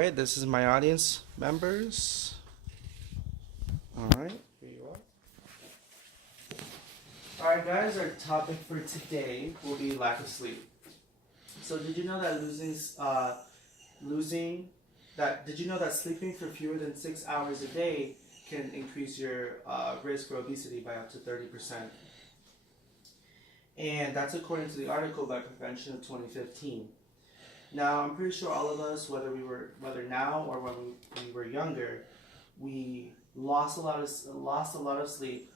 right, this is my audience members. All right, here you are. All right, guys, our topic for today will be lack of sleep. So, did you know that did you know that sleeping for fewer than 6 hours a day can increase your risk for obesity by up to 30%? And that's according to the article by Prevention of 2015. Now, I'm pretty sure all of us, whether now or when we were younger, we lost a lot of sleep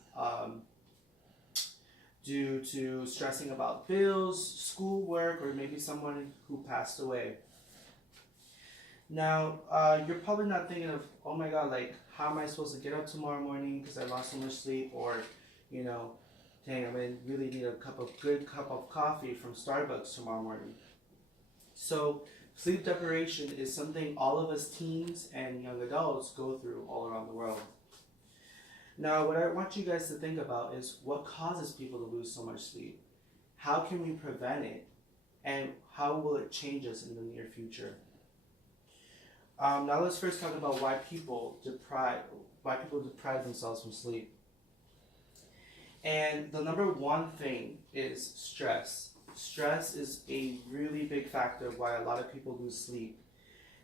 due to stressing about bills, schoolwork, or maybe someone who passed away. Now, you're probably not thinking of, oh my God, like, how am I supposed to get up tomorrow morning because I lost so much sleep, or, dang, I'm gonna really need a good cup of coffee from Starbucks tomorrow morning. So, sleep deprivation is something all of us teens and young adults go through all around the world. Now, what I want you guys to think about is what causes people to lose so much sleep? How can we prevent it? And how will it change us in the near future? Now, let's first talk about why people deprive themselves from sleep. And the number one thing is stress. Stress is a really big factor of why a lot of people lose sleep.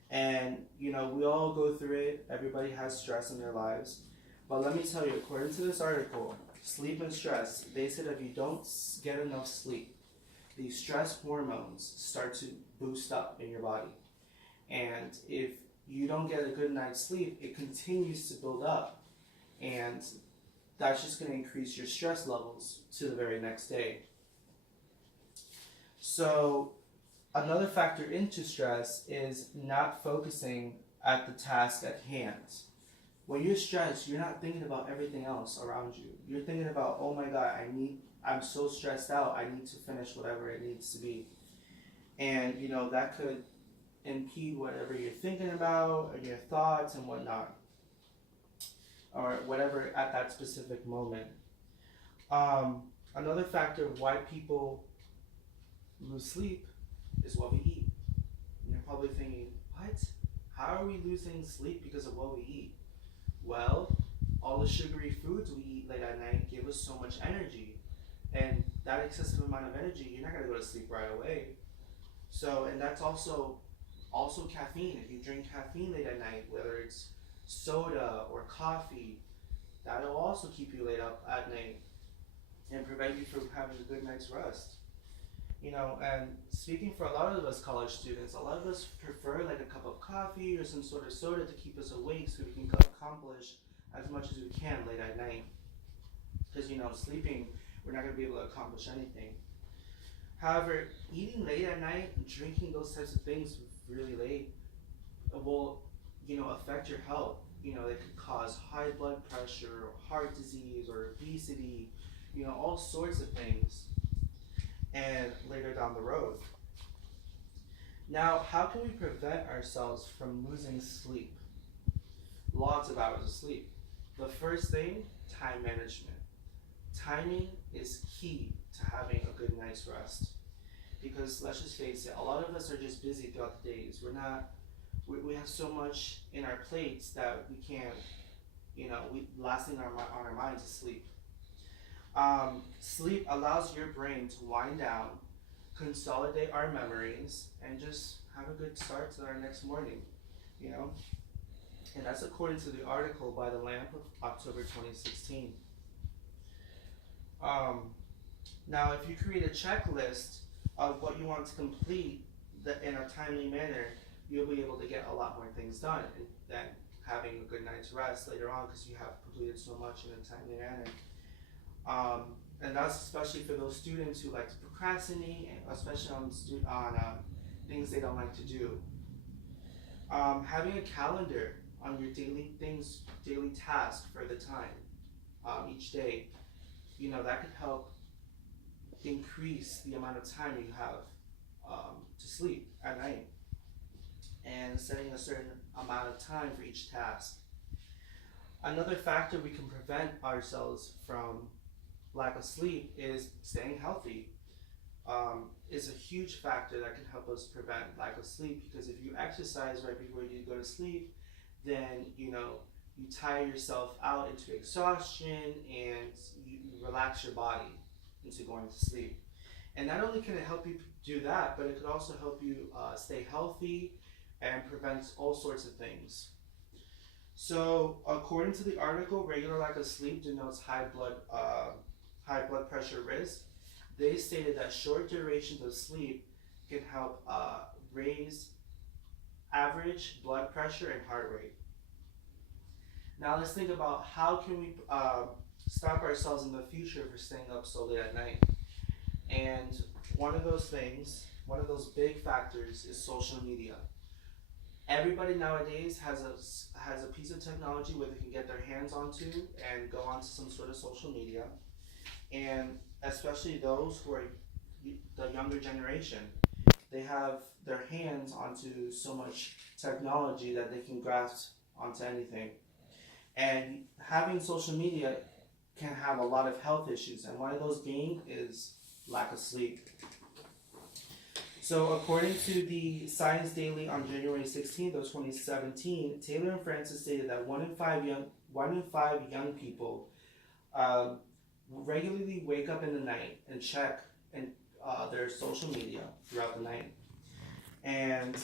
And, we all go through it. Everybody has stress in their lives. But let me tell you, according to this article, sleep and stress, they said if you don't get enough sleep, the stress hormones start to boost up in your body. And if you don't get a good night's sleep, it continues to build up. And that's just going to increase your stress levels to the very next day. So another factor into stress is not focusing at the task at hand. When you're stressed, you're not thinking about everything else around you. You're thinking about, oh my God, I'm so stressed out, I need to finish whatever it needs to be. And, that could impede whatever you're thinking about, or your thoughts and whatnot, or whatever at that specific moment. Another factor of why people lose sleep is what we eat. And you're probably thinking, what? How are we losing sleep because of what we eat? Well, all the sugary foods we eat late at night give us so much energy. And that excessive amount of energy, you're not going to go to sleep right away. So, and that's also caffeine. If you drink caffeine late at night, whether it's soda or coffee, that'll also keep you late up at night and prevent you from having a good night's rest. And speaking for a lot of us college students, a lot of us prefer like a cup of coffee or some sort of soda to keep us awake so we can accomplish as much as we can late at night. Because, sleeping, we're not going to be able to accomplish anything. However, eating late at night and drinking those types of things really late will, affect your health. It could cause high blood pressure, or heart disease, or obesity, all sorts of things. And later down the road. Now, how can we prevent ourselves from losing sleep? Lots of hours of sleep. The first thing, time management. Timing is key to having a good night's rest. Because let's just face it, a lot of us are just busy throughout the days. We have so much in our plates that we can't, last thing on our minds is sleep. Sleep allows your brain to wind down, consolidate our memories, and just have a good start to our next morning, And that's according to the article by The Lamp of October 2016. Now, if you create a checklist of what you want to complete in a timely manner, you'll be able to get a lot more things done than having a good night's rest later on because you have completed so much in a timely manner. And that's especially for those students who like to procrastinate, and especially on things they don't like to do. Having a calendar on your daily task for the time each day, that could help increase the amount of time you have to sleep at night, and setting a certain amount of time for each task. Another factor we can prevent ourselves from lack of sleep is staying healthy. is a huge factor that can help us prevent lack of sleep, because if you exercise right before you go to sleep, then you tire yourself out into exhaustion, and you relax your body into going to sleep. And not only can it help you do that, but it could also help you stay healthy and prevent all sorts of things. So, according to the article, regular lack of sleep denotes high blood pressure risk. They stated that short durations of sleep can help raise average blood pressure and heart rate. Now let's think about how can we stop ourselves in the future for staying up so late at night. And one of those big factors is social media. Everybody nowadays has a piece of technology where they can get their hands onto and go onto some sort of social media, and especially those who are the younger generation, they have their hands onto so much technology that they can grasp onto anything. And having social media can have a lot of health issues, and one of those being is lack of sleep. So according to the Science Daily on January 16th of 2017, Taylor and Francis stated that one in five young people regularly wake up in the night and check their social media throughout the night. And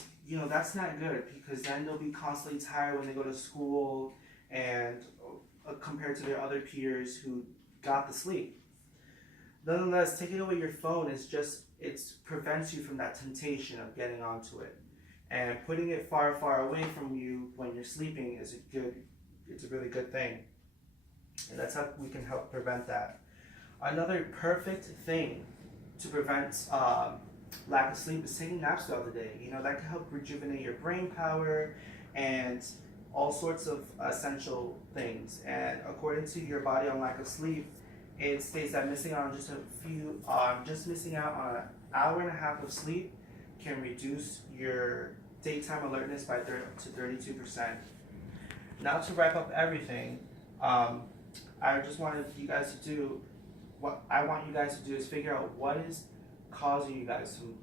that's not good, because then they'll be constantly tired when they go to school, and compared to their other peers who got the sleep. Nonetheless, taking away your phone it prevents you from that temptation of getting onto it, and putting it far, far away from you when you're sleeping it's a really good thing, and that's how we can help prevent that. Another perfect thing to prevent lack of sleep is taking naps throughout the day. That can help rejuvenate your brain power and all sorts of essential things. And according to Your Body on Lack of Sleep, it states that missing out on missing out on an hour and a half of sleep can reduce your daytime alertness by to 32%. Now, to wrap up everything, I just wanted you guys to do what I want you guys to do is figure out what is causing you guys to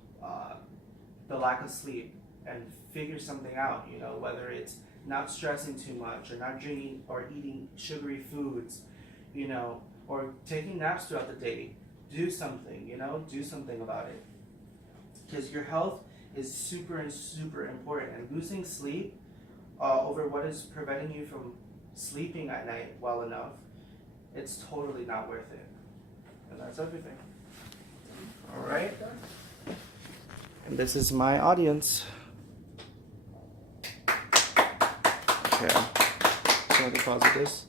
the lack of sleep, and figure something out. Whether it's not stressing too much, or not drinking or eating sugary foods, or taking naps throughout the day. Do something, do something about it, because your health is super important, and losing sleep over what is preventing you from sleeping at night well enough, it's totally not worth it. And that's everything. All right. And this is my audience. Okay. So to pause this.